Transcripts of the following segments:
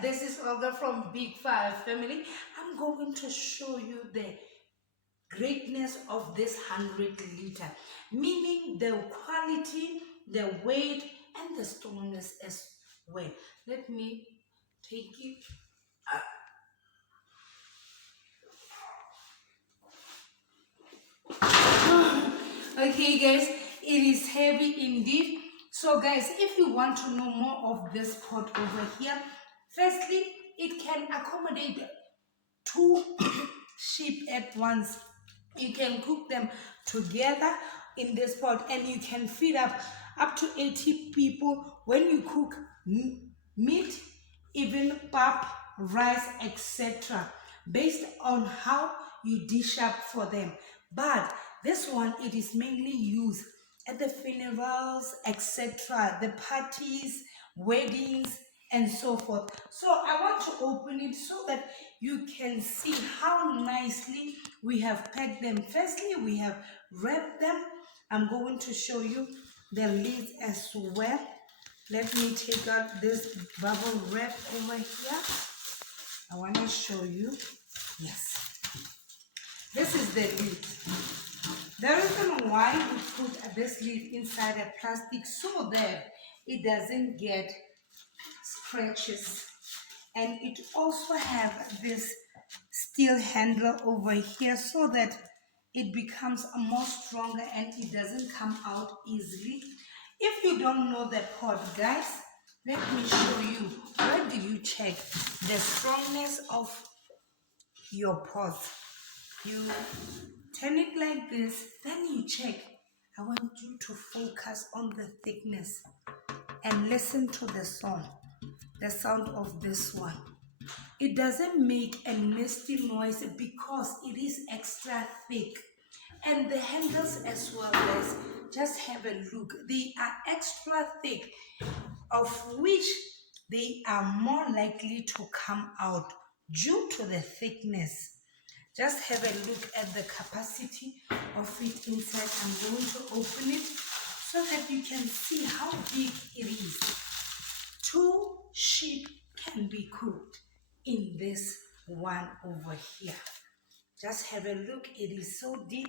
this is Olga from Big Five Family. I'm going to show you the greatness of this 100 liter, meaning the quality, the weight, and the strongness as well. Let me take it. Okay, guys, it is heavy indeed. So, guys, if you want to know more of this pot over here, firstly, it can accommodate 2 sheep at once. You can cook them together in this pot, and you can feed up to 80 people when you cook meat, even pap, rice, etc., based on how you dish up for them. But this one, it is mainly used at the funerals, etc., the parties, weddings, and so forth. So I want to open it so that you can see how nicely we have packed them. Firstly, we have wrapped them. I'm going to show you the lid as well. Let me take out this bubble wrap over here. I want to show you. Yes, this is the lid. The reason why we put this lid inside a plastic so that it doesn't get scratches, and it also have this steel handle over here so that it becomes more stronger and it doesn't come out easily. If you don't know the pot, guys, let me show you. Where do you check the strongness of your pot? You turn it like this, then you check. I want you to focus on the thickness and listen to the sound of this one. It doesn't make a nasty noise because it is extra thick. And the handles as well, guys, just have a look. They are extra thick, of which they are more likely to come out due to the thickness. Just have a look at the capacity of it inside. I'm going to open it so that you can see how big it is. 2 sheep can be cooked in this one over here. Just have a look. It is so deep.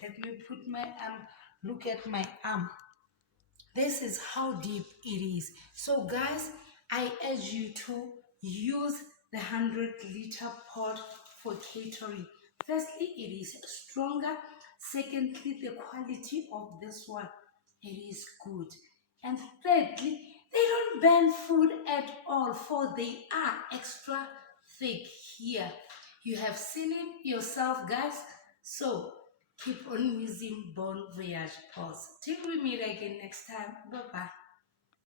Let me put my arm. Look at my arm. This is how deep it is. So, guys, I urge you to use the 100-liter pot for catering. Firstly, it is stronger. Secondly, the quality of this one, it is good. And thirdly, they don't burn food at all, for they are extra thick here. You have seen it yourself, guys. So keep on using Voyage. Till we meet again next time. Bye bye.